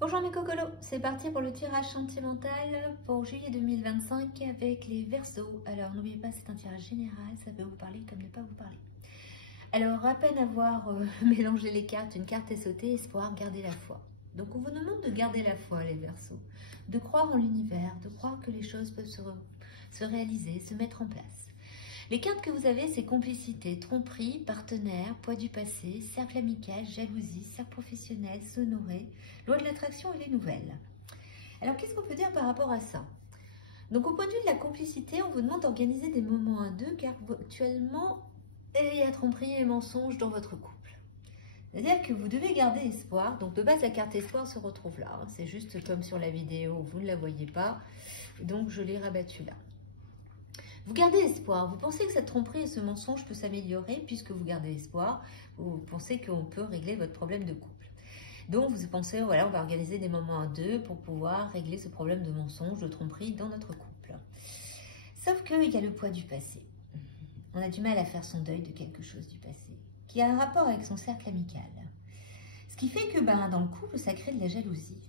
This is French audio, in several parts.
Bonjour mes cocolos, c'est parti pour le tirage sentimental pour juillet 2025 avec les Verseaux. Alors n'oubliez pas, c'est un tirage général, ça peut vous parler comme ne pas vous parler. Alors à peine avoir mélangé les cartes, une carte est sautée, espoir, garder la foi. Donc on vous demande de garder la foi les Verseaux, de croire en l'univers, de croire que les choses peuvent se réaliser, se mettre en place. Les cartes que vous avez, c'est complicité, tromperie, partenaire, poids du passé, cercle amical, jalousie, cercle professionnel, s'honorer, loi de l'attraction et les nouvelles. Alors, qu'est-ce qu'on peut dire par rapport à ça? Donc, au point de vue de la complicité, on vous demande d'organiser des moments à deux, car actuellement, il y a tromperie et mensonge dans votre couple. C'est-à-dire que vous devez garder espoir. Donc, de base, la carte espoir se retrouve là. C'est juste comme sur la vidéo, vous ne la voyez pas. Donc, je l'ai rabattue là. Vous gardez espoir, vous pensez que cette tromperie et ce mensonge peut s'améliorer puisque vous gardez espoir, vous pensez qu'on peut régler votre problème de couple. Donc vous pensez, voilà, on va organiser des moments à deux pour pouvoir régler ce problème de mensonge, de tromperie dans notre couple. Sauf qu'il y a le poids du passé. On a du mal à faire son deuil de quelque chose du passé, qui a un rapport avec son cercle amical. Ce qui fait que dans le couple, ça crée de la jalousie.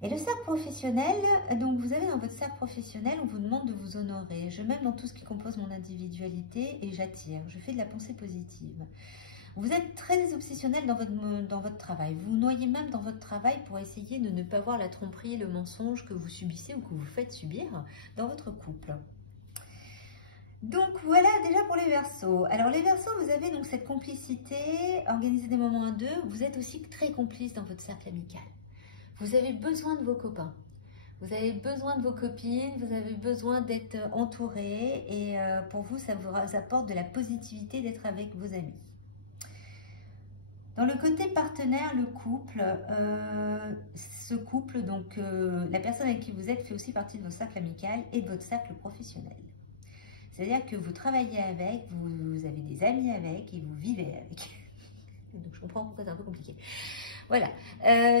Et le cercle professionnel, donc vous avez dans votre cercle professionnel, on vous demande de vous honorer. Je m'aime dans tout ce qui compose mon individualité et j'attire. Je fais de la pensée positive. Vous êtes très obsessionnel dans votre travail. Vous vous noyez même dans votre travail pour essayer de ne pas voir la tromperie et le mensonge que vous subissez ou que vous faites subir dans votre couple. Donc voilà déjà pour les Verseaux. Alors les Verseaux, vous avez donc cette complicité, organiser des moments à deux. Vous êtes aussi très complice dans votre cercle amical. Vous avez besoin de vos copains, vous avez besoin de vos copines, vous avez besoin d'être entouré et pour vous, ça vous apporte de la positivité d'être avec vos amis. Dans le côté partenaire, le couple, ce couple, donc la personne avec qui vous êtes fait aussi partie de votre cercle amical et de votre cercle professionnel. C'est-à-dire que vous travaillez avec, vous avez des amis avec et vous vivez avec. Donc je comprends pourquoi c'est un peu compliqué. Voilà,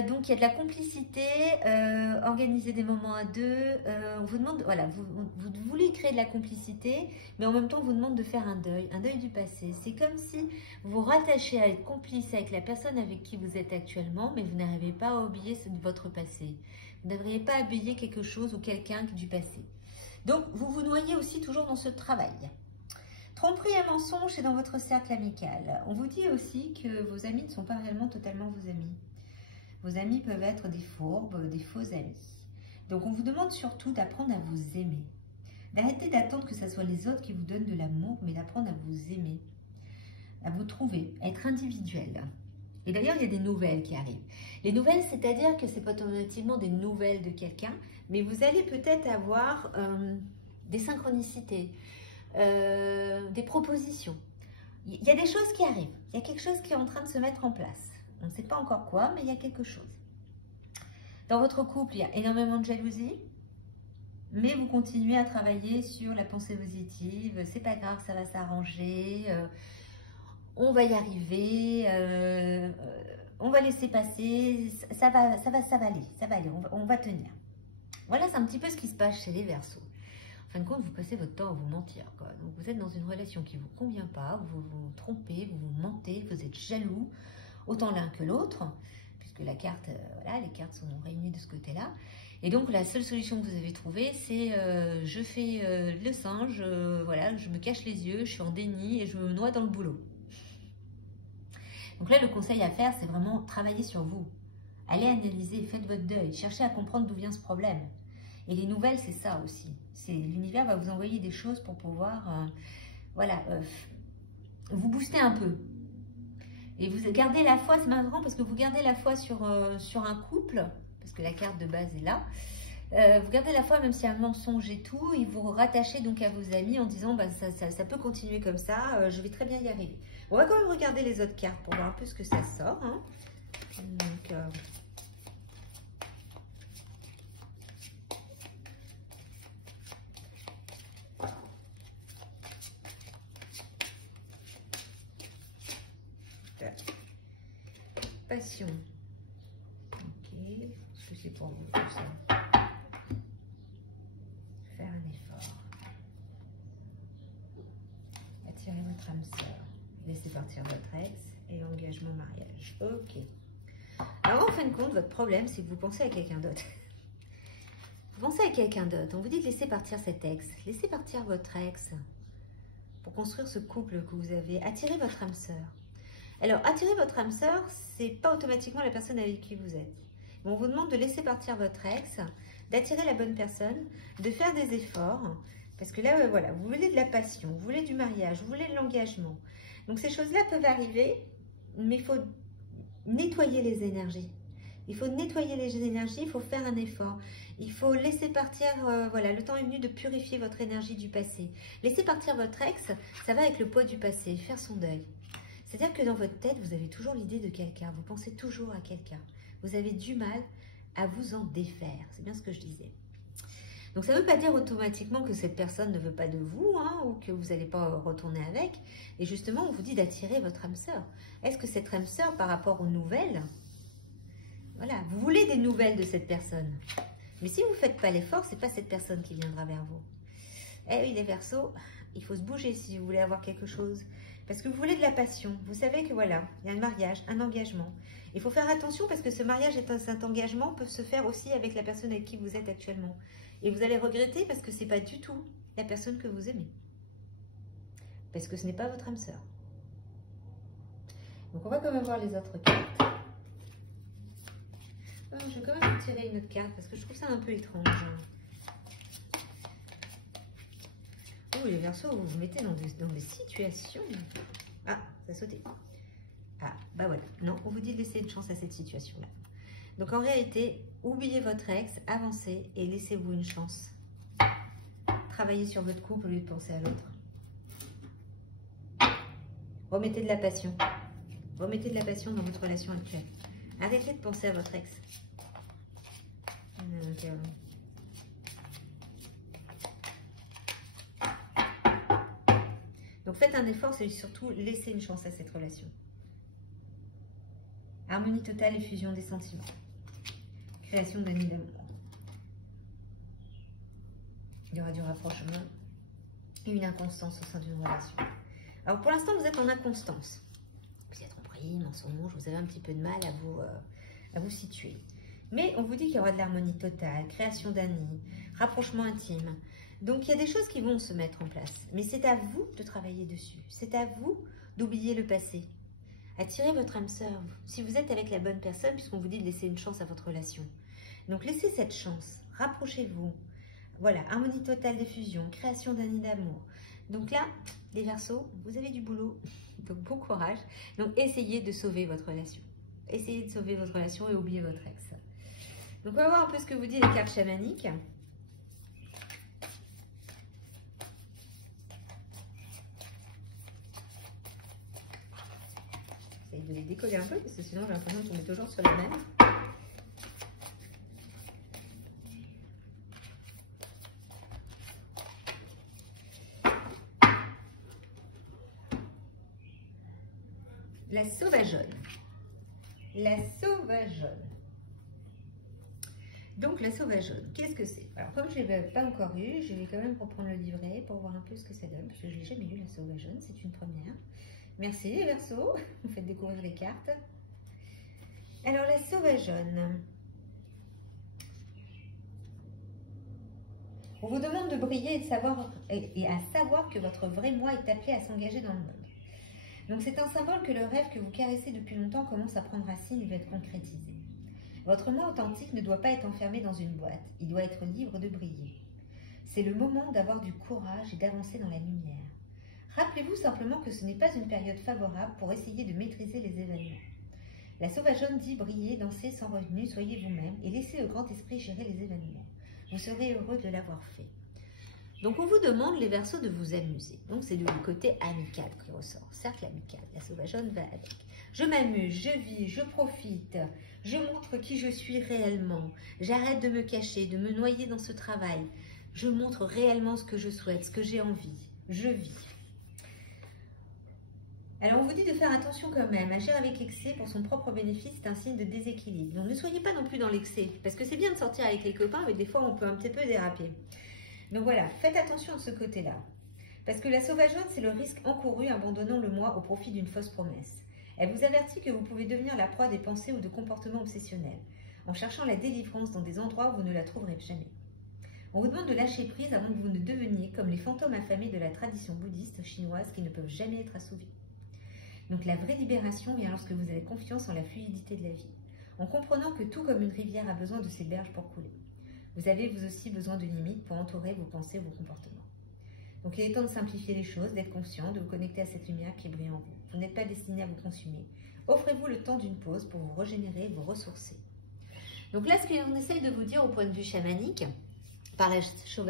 donc il y a de la complicité, organiser des moments à deux, on vous demande, voilà, vous voulez créer de la complicité, mais en même temps on vous demande de faire un deuil du passé. C'est comme si vous vous rattachez à être complice avec la personne avec qui vous êtes actuellement, mais vous n'arrivez pas à oublier votre passé. Vous n'arrivez pas à oublier quelque chose ou quelqu'un du passé. Donc vous vous noyez aussi toujours dans ce travail. Tromperie et mensonge, c'est dans votre cercle amical. On vous dit aussi que vos amis ne sont pas réellement totalement vos amis. Vos amis peuvent être des fourbes, des faux amis. Donc on vous demande surtout d'apprendre à vous aimer. D'arrêter d'attendre que ce soit les autres qui vous donnent de l'amour, mais d'apprendre à vous aimer, à vous trouver, à être individuel. Et d'ailleurs, il y a des nouvelles qui arrivent. Les nouvelles, c'est-à-dire que ce n'est pas automatiquement des nouvelles de quelqu'un, mais vous allez peut-être avoir des synchronicités, des propositions. Il y a des choses qui arrivent. Il y a quelque chose qui est en train de se mettre en place. On ne sait pas encore quoi, mais il y a quelque chose. Dans votre couple, il y a énormément de jalousie, mais vous continuez à travailler sur la pensée positive. C'est pas grave, ça va s'arranger. On va y arriver. On va laisser passer. Ça va aller. On va tenir. Voilà, c'est un petit peu ce qui se passe chez les Verseaux. En fin de compte, vous passez votre temps à vous mentir, quoi. Donc, vous êtes dans une relation qui ne vous convient pas, vous vous trompez, vous vous mentez, vous êtes jaloux, autant l'un que l'autre, puisque la carte, voilà, les cartes sont réunies de ce côté-là. Et donc, la seule solution que vous avez trouvée, c'est je fais le singe, voilà, je me cache les yeux, je suis en déni et je me noie dans le boulot. Donc là, le conseil à faire, c'est vraiment travailler sur vous. Allez analyser, faites votre deuil, cherchez à comprendre d'où vient ce problème. Et les nouvelles, c'est ça aussi. L'univers va vous envoyer des choses pour pouvoir vous booster un peu. Et vous gardez la foi, c'est marrant parce que vous gardez la foi sur un couple, parce que la carte de base est là. Vous gardez la foi même s'il y a un mensonge et tout, et vous rattachez donc à vos amis en disant ça peut continuer comme ça, je vais très bien y arriver. On va quand même regarder les autres cartes pour voir un peu ce que ça sort. Hein. Donc, passion. Ok, est-ce que c'est pour vous tout ça? Faire un effort. Attirer votre âme sœur. Laissez partir votre ex et engagement mariage. Ok. Alors, en fin de compte, votre problème, c'est que vous pensez à quelqu'un d'autre. Vous pensez à quelqu'un d'autre. On vous dit de laisser partir cet ex. Laissez partir votre ex pour construire ce couple que vous avez. Attirez votre âme sœur. Alors, attirer votre âme sœur, c'est pas automatiquement la personne avec qui vous êtes. On vous demande de laisser partir votre ex, d'attirer la bonne personne, de faire des efforts. Parce que là, voilà, vous voulez de la passion, vous voulez du mariage, vous voulez de l'engagement. Donc, ces choses-là peuvent arriver, mais il faut nettoyer les énergies. Il faut nettoyer les énergies, il faut faire un effort. Il faut laisser partir, voilà, le temps est venu de purifier votre énergie du passé. Laisser partir votre ex, ça va avec le poids du passé, faire son deuil. C'est-à-dire que dans votre tête, vous avez toujours l'idée de quelqu'un, vous pensez toujours à quelqu'un. Vous avez du mal à vous en défaire, c'est bien ce que je disais. Donc ça ne veut pas dire automatiquement que cette personne ne veut pas de vous, hein, ou que vous n'allez pas retourner avec. Et justement, on vous dit d'attirer votre âme sœur. Est-ce que cette âme sœur, par rapport aux nouvelles, voilà, vous voulez des nouvelles de cette personne. Mais si vous ne faites pas l'effort, ce n'est pas cette personne qui viendra vers vous. Eh oui, les Verseaux, il faut se bouger si vous voulez avoir quelque chose. Parce que vous voulez de la passion. Vous savez que voilà, il y a un mariage, un engagement. Il faut faire attention parce que ce mariage et cet engagement peuvent se faire aussi avec la personne avec qui vous êtes actuellement. Et vous allez regretter parce que ce n'est pas du tout la personne que vous aimez. Parce que ce n'est pas votre âme sœur. Donc on va quand même voir les autres cartes. Je vais quand même tirer une autre carte parce que je trouve ça un peu étrange. Oh, les Verseaux, vous vous mettez dans des situations. Ah, ça a sauté. Ah, bah voilà. Non, on vous dit de laisser une chance à cette situation-là. Donc en réalité, oubliez votre ex, avancez et laissez-vous une chance. Travaillez sur votre couple au lieu de penser à l'autre. Remettez de la passion. Remettez de la passion dans votre relation actuelle. Arrêtez de penser à votre ex. Donc faites un effort, c'est surtout laisser une chance à cette relation. Harmonie totale et fusion des sentiments. Création d'un nid d'amour. Il y aura du rapprochement et une inconstance au sein d'une relation. Alors pour l'instant, vous êtes en inconstance. Vous êtes en prime, mensonge, vous avez un petit peu de mal à vous situer. Mais on vous dit qu'il y aura de l'harmonie totale, création d'un nid, rapprochement intime. Donc il y a des choses qui vont se mettre en place. Mais c'est à vous de travailler dessus. C'est à vous d'oublier le passé. Attirez votre âme sœur. Si vous êtes avec la bonne personne, puisqu'on vous dit de laisser une chance à votre relation. Donc laissez cette chance. Rapprochez-vous. Voilà, harmonie totale des fusions, création d'un nid d'amour. Donc là, les Verseaux, vous avez du boulot. Donc bon courage. Donc essayez de sauver votre relation. Essayez de sauver votre relation et oubliez votre ex. Donc on va voir un peu ce que vous dit les cartes chamaniques. J'essaie de les décoller un peu parce que sinon j'ai l'impression de tomber toujours sur le même. La sauvageonne. La sauvageonne. Donc la sauvageonne, qu'est-ce que c'est? Alors comme je ne l'ai pas encore eu, je vais quand même reprendre le livret pour voir un peu ce que ça donne, parce que je n'ai jamais eu la sauvageonne, c'est une première. Merci les Verseaux, vous faites découvrir les cartes. Alors la sauvageonne. On vous demande de briller et à savoir que votre vrai moi est appelé à s'engager dans le monde. Donc c'est un symbole que le rêve que vous caressez depuis longtemps commence à prendre racine et va être concrétisé. Votre moi authentique ne doit pas être enfermé dans une boîte, il doit être libre de briller. C'est le moment d'avoir du courage et d'avancer dans la lumière. Rappelez-vous simplement que ce n'est pas une période favorable pour essayer de maîtriser les événements. La sauvageonne dit briller, dansez sans retenue, soyez vous-même et laissez le grand esprit gérer les événements. Vous serez heureux de l'avoir fait. Donc on vous demande les Verseaux de vous amuser. Donc c'est le côté amical qui ressort. Cercle amical, la sauvageonne va avec. Je m'amuse, je vis, je profite, je montre qui je suis réellement. J'arrête de me cacher, de me noyer dans ce travail. Je montre réellement ce que je souhaite, ce que j'ai envie. Je vis. Alors on vous dit de faire attention quand même. Agir avec excès pour son propre bénéfice, c'est un signe de déséquilibre. Donc ne soyez pas non plus dans l'excès. Parce que c'est bien de sortir avec les copains, mais des fois on peut un petit peu déraper. Donc voilà, faites attention de ce côté-là. Parce que la sauvageonne, c'est le risque encouru abandonnant le moi au profit d'une fausse promesse. Elle vous avertit que vous pouvez devenir la proie des pensées ou de comportements obsessionnels, en cherchant la délivrance dans des endroits où vous ne la trouverez jamais. On vous demande de lâcher prise avant que vous ne deveniez comme les fantômes affamés de la tradition bouddhiste chinoise qui ne peuvent jamais être assouvis. Donc la vraie libération vient lorsque vous avez confiance en la fluidité de la vie, en comprenant que tout comme une rivière a besoin de ses berges pour couler. Vous avez vous aussi besoin de limites pour entourer vos pensées, vos comportements. Donc il est temps de simplifier les choses, d'être conscient, de vous connecter à cette lumière qui brille en vous. Vous n'êtes pas destiné à vous consumer. Offrez-vous le temps d'une pause pour vous régénérer, vous ressourcer. Donc là, ce qu'on essaye de vous dire au point de vue chamanique, par la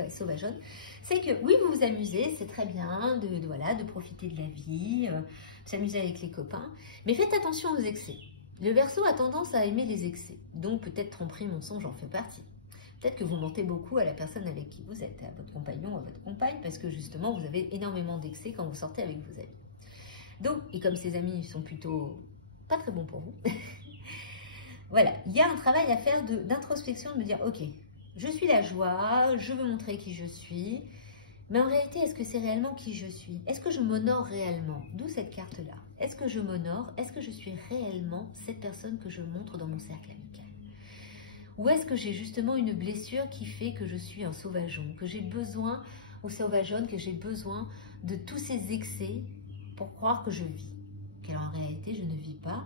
sauvageonne, c'est que oui, vous vous amusez, c'est très bien de profiter de la vie, de s'amuser avec les copains, mais faites attention aux excès. Le Verseau a tendance à aimer les excès, donc peut-être tromperie, mensonge en fait partie. Peut-être que vous mentez beaucoup à la personne avec qui vous êtes, à votre compagnon ou à votre compagne, parce que justement, vous avez énormément d'excès quand vous sortez avec vos amis. Donc, et comme ces amis sont plutôt pas très bons pour vous, voilà, il y a un travail à faire d'introspection, de me dire, ok, je suis la joie, je veux montrer qui je suis, mais en réalité, est-ce que c'est réellement qui je suis? Est-ce que je m'honore réellement? D'où cette carte-là. Est-ce que je m'honore? Est-ce que je suis réellement cette personne que je montre dans mon cercle amical? Ou est-ce que j'ai justement une blessure qui fait que je suis un sauvageon, que j'ai besoin, ou sauvageonne, que j'ai besoin de tous ces excès pour croire que je vis? Qu'en réalité, je ne vis pas,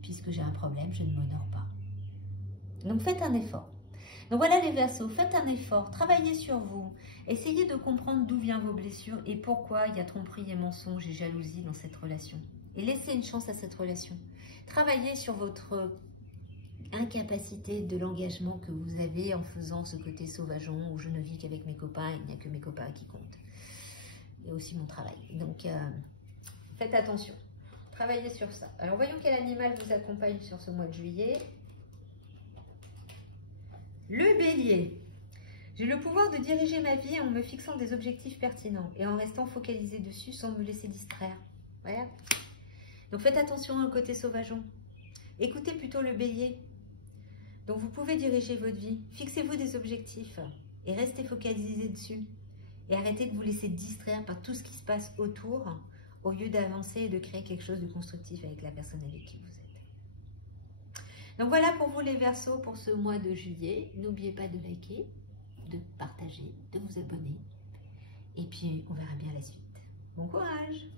puisque j'ai un problème, je ne m'honore pas. Donc faites un effort. Donc voilà les Verseaux, faites un effort, travaillez sur vous, essayez de comprendre d'où viennent vos blessures et pourquoi il y a tromperie et mensonge et jalousie dans cette relation. Et laissez une chance à cette relation. Travaillez sur votre incapacité de l'engagement que vous avez en faisant ce côté sauvageon où je ne vis qu'avec mes copains, il n'y a que mes copains qui comptent. Et aussi mon travail. Donc faites attention, travaillez sur ça. Alors voyons quel animal vous accompagne sur ce mois de juillet. Le Bélier. J'ai le pouvoir de diriger ma vie en me fixant des objectifs pertinents et en restant focalisé dessus sans me laisser distraire. Voilà. Donc faites attention au côté sauvageon. Écoutez plutôt le Bélier. Donc vous pouvez diriger votre vie. Fixez-vous des objectifs et restez focalisé dessus. Et arrêtez de vous laisser distraire par tout ce qui se passe autour au lieu d'avancer et de créer quelque chose de constructif avec la personne avec qui vous êtes. Donc voilà pour vous les Verseaux pour ce mois de juillet. N'oubliez pas de liker, de partager, de vous abonner. Et puis on verra bien la suite. Bon courage!